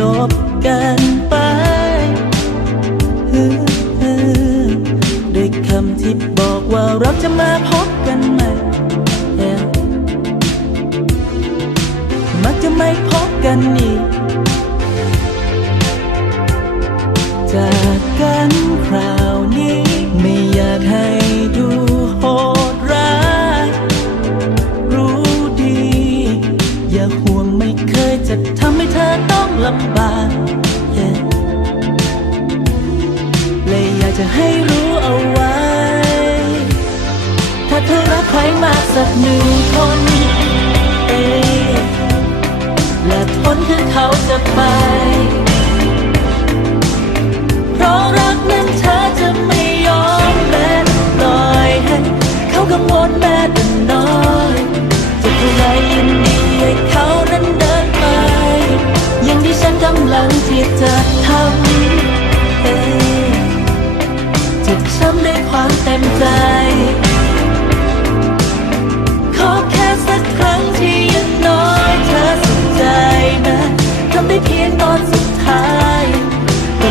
จบกันไปด้วยคำที่บอกว่าเราจะมาพบกันใหม่ Yeah มักจะไม่พบกันอีกจากกันคราานเลยอยากจะให้รู้เอาไว้ ถ้าเธอรักใครมากสักหนึ่งคนเอและทนคือเขาจะไป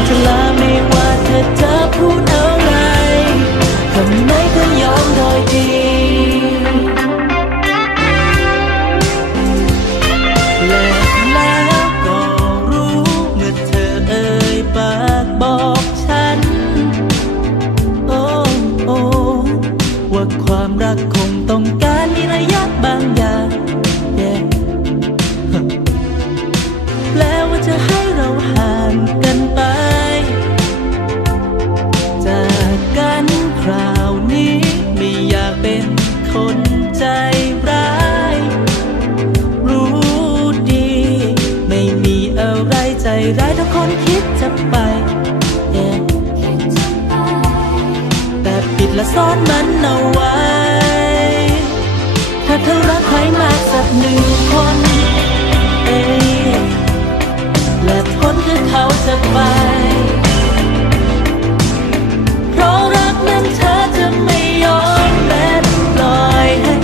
จะลาไม่ว่าเธอจะพูดอะไรทำไมก็ยอมโดยดีและแล้วก็รู้เมื่อเธอเอ่ยปากบอกฉันโอ้ว่าความรัก ซ่อนมันเอาไว้ ถ้าเธอรักใครมากสักหนึ่งคนเอยและทนคือเขาจะไปเพราะรักนั้นเธอจะไม่ยอมแม้ปล่อยให้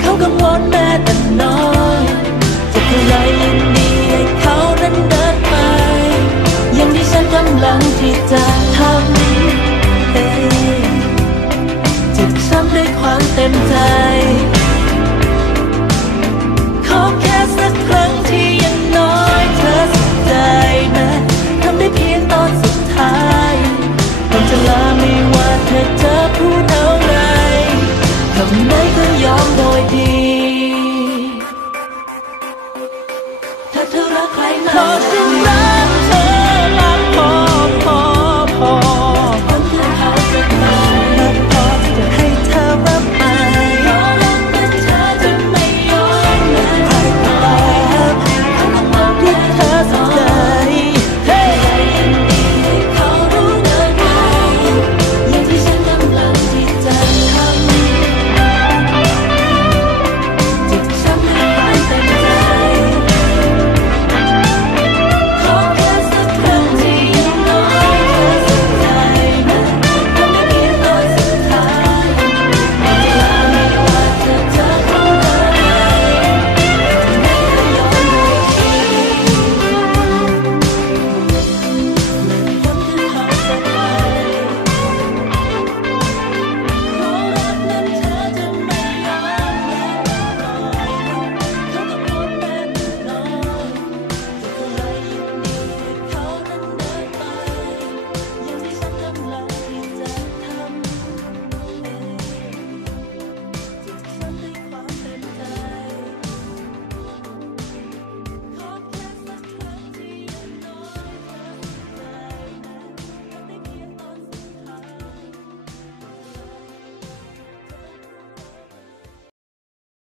เขากังวลแม้แต่น้อยจะเท่าไรยินดีให้เขานั้นเดินไปอย่างที่ฉันกำลังที่จะ